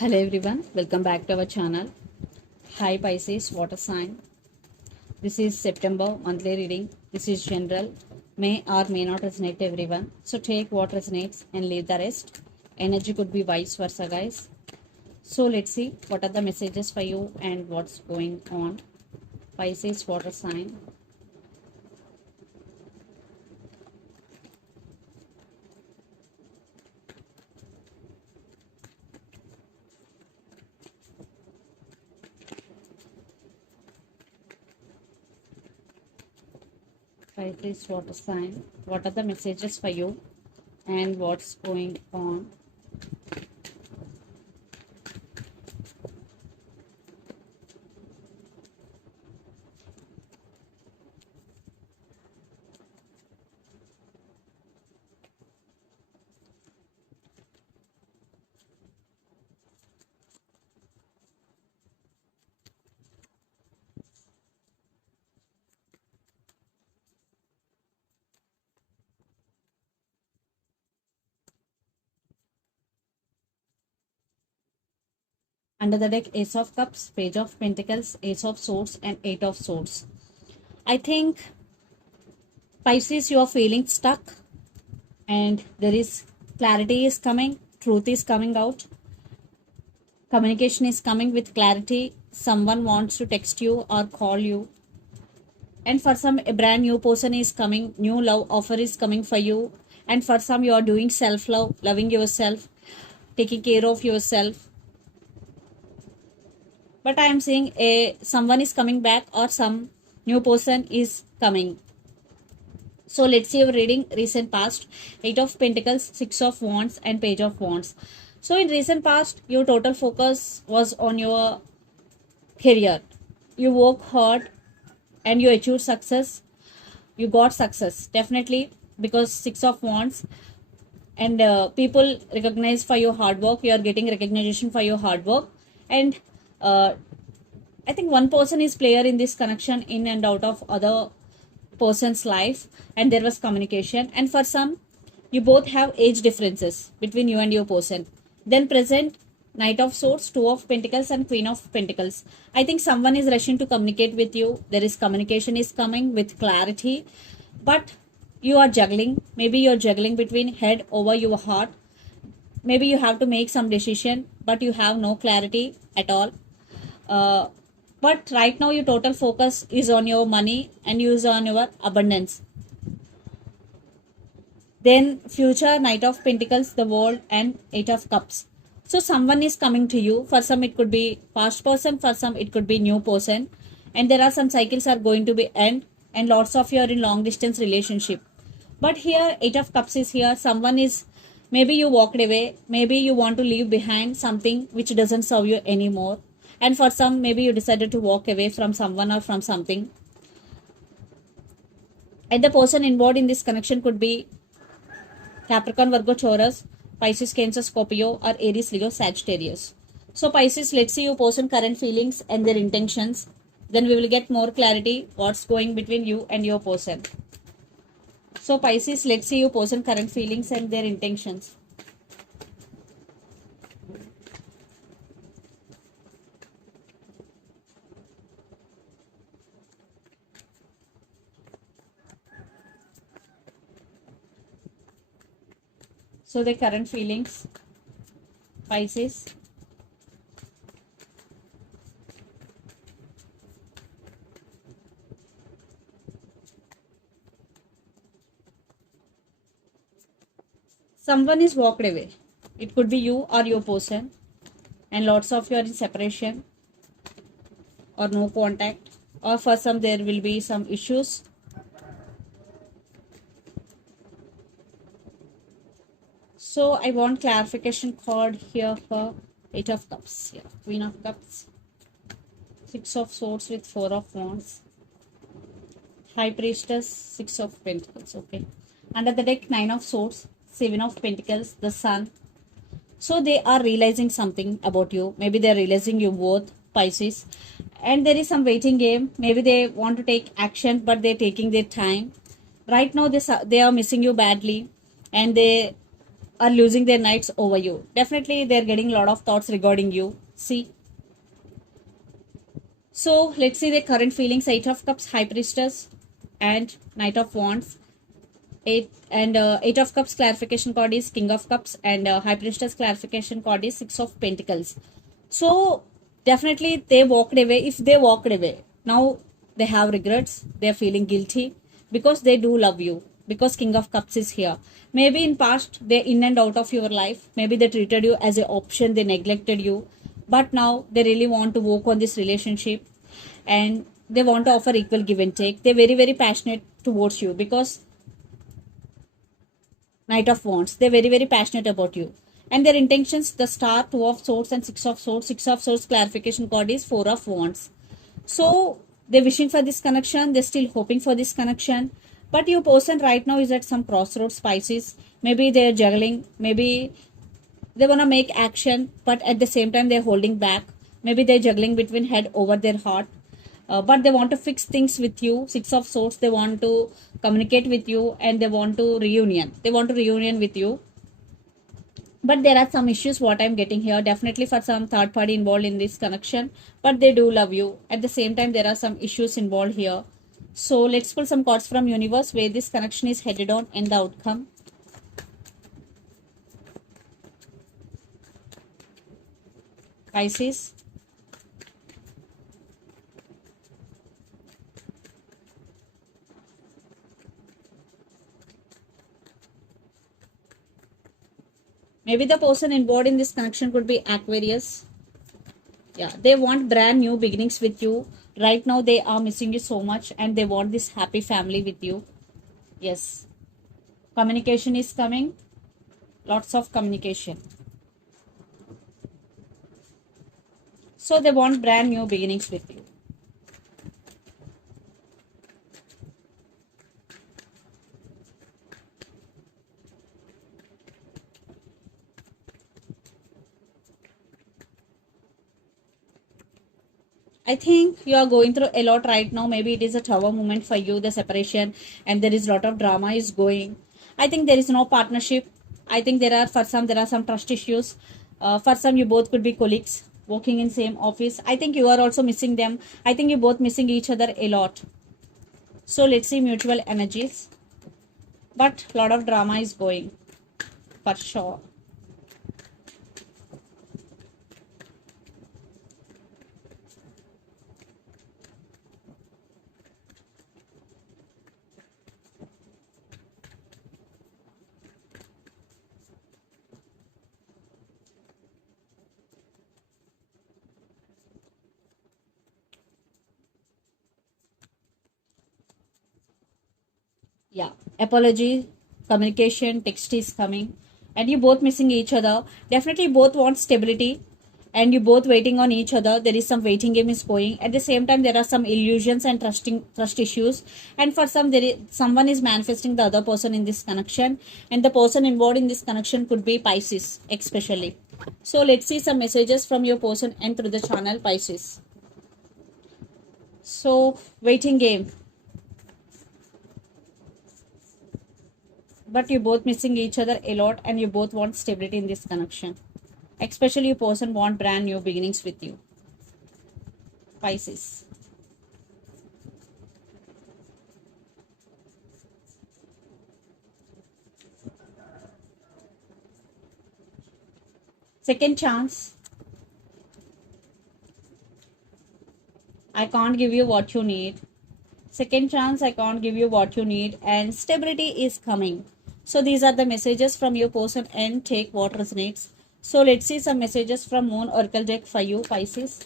Hello everyone, welcome back to our channel. Hi Pisces, water sign. This is September monthly reading. This is general, may or may not resonate everyone. So take what resonates and leave the rest. Energy could be vice versa, guys. So let's see what are the messages for you and what's going on. Pisces, water sign. Pisces, water sign. What are the messages for you and what's going on? Under the deck, Ace of Cups, Page of Pentacles, Ace of Swords, and Eight of Swords. I think Pisces, you are feeling stuck, and there is clarity is coming, truth is coming out, communication is coming with clarity. Someone wants to text you or call you, and for some, a brand new person is coming, new love offer is coming for you, and for some, you are doing self love, loving yourself, taking care of yourself. But I am seeing someone is coming back or some new person is coming. So let's see your reading recent past. Eight of Pentacles, Six of Wands, and Page of Wands. So in recent past, your total focus was on your career. You work hard and you achieved success. You got success definitely, because Six of Wands, and people recognize for your hard work. You are getting recognition for your hard work, and uh, I think one person is player in this connection, in and out of other person's life, and there was communication. And for some, you both have age differences between you and your person. Then present, Knight of Swords, Two of Pentacles, and Queen of Pentacles. I think someone is rushing to communicate with you. There is communication is coming with clarity, but you are juggling. Maybe you're juggling between head over your heart. Maybe you have to make some decision, but you have no clarity at all. But right now your total focus is on your money and is on your abundance. Then future, Knight of Pentacles, the World, and Eight of Cups. So someone is coming to you. For some it could be past person, for some it could be new person, and there are some cycles are going to be end, and lots of you are in long distance relationship. But here Eight of Cups is here. Someone is, maybe you walked away, maybe you want to leave behind something which doesn't serve you anymore, and for some, maybe you decided to walk away from someone or from something, and the person involved in this connection could be Capricorn, Virgo, Taurus, Pisces, Cancer, Scorpio, or Aries, Leo, Sagittarius. So Pisces, let's see your person current feelings and their intentions. Then we will get more clarity what's going between you and your person. So Pisces, let's see your person current feelings and their intentions. So the current feelings, Pisces. Someone is walked away. It could be you or your person, and lots of you are in separation or no contact, or for some there will be some issues. So I want clarification card here for Eight of Cups, here Queen of Cups, Six of Swords with Four of Wands, High Priestess, Six of Pentacles. Okay, under the deck, Nine of Swords, Seven of Pentacles, the Sun. So they are realizing something about you. Maybe they are realizing you both, Pisces, and there is some waiting game. Maybe they want to take action, but they're taking their time. Right now, they are missing you badly, and they are losing their nights over you. Definitely, they're getting a lot of thoughts regarding you. See. So let's see the current feelings. Eight of Cups, High Priestess, and Knight of Wands. Eight of Cups clarification card is King of Cups, and High Priestess clarification card is Six of Pentacles. So definitely they walked away. If they walked away, now they have regrets. They are feeling guilty because they do love you. Because King of Cups is here. Maybe in past they in and out of your life. Maybe they treated you as an option. They neglected you. But now they really want to work on this relationship, and they want to offer equal give and take. They're very, very passionate towards you because Knight of Wands. They're very, very passionate about you. And their intentions, the Star, Two of Swords, and Six of Swords. Six of Swords clarification card is Four of Wands. So they're wishing for this connection. They're still hoping for this connection. But your person right now is at some crossroads, Pisces. Maybe they're juggling. Maybe they want to make action, but at the same time they're holding back. Maybe they're juggling between head over their heart. But they want to fix things with you. Six of Swords, they want to communicate with you, and they want to reunion. They want to reunion with you. But there are some issues what I'm getting here. Definitely for some third party involved in this connection. But they do love you. At the same time, there are some issues involved here. So let's pull some cards from universe where this connection is headed on and the outcome. Pisces. Maybe the person involved in this connection could be Aquarius. Yeah, they want brand new beginnings with you. Right now, they are missing you so much and they want this happy family with you. Yes. Communication is coming. Lots of communication. So they want brand new beginnings with you. I think you are going through a lot right now. Maybe it is a tougher moment for you, the separation, and there is a lot of drama is going. I think there is no partnership. I think there are some trust issues. For some, you both could be colleagues working in same office. I think you are also missing them. I think you both missing each other a lot. So let's see mutual energies. But lot of drama is going for sure. Yeah, apology, communication, text is coming, and you both missing each other. Definitely both want stability, and you both waiting on each other. There is some waiting game is going. At the same time, there are some illusions and trust issues, and for some there is someone is manifesting the other person in this connection, and the person involved in this connection could be Pisces especially. So let's see some messages from your person and through the channel Pisces. So waiting game. But you both missing each other a lot and you both want stability in this connection, especially your person want brand new beginnings with you, Pisces. Second chance. I can't give you what you need. Second chance, I can't give you what you need, and stability is coming. So these are the messages from your person and take what resonates. So let's see some messages from Moon Oracle deck for you, Pisces.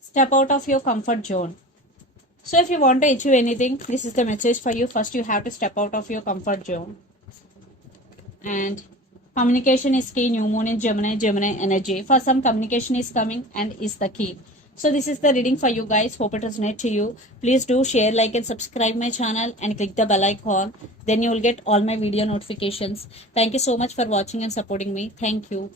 Step out of your comfort zone. So if you want to achieve anything, this is the message for you. First, you have to step out of your comfort zone. And communication is key. New moon in Gemini, Gemini energy. For some, communication is coming and is the key. So this is the reading for you guys. Hope it resonate to you. Please do share, like and subscribe my channel and click the bell icon. Then you will get all my video notifications. Thank you so much for watching and supporting me. Thank you.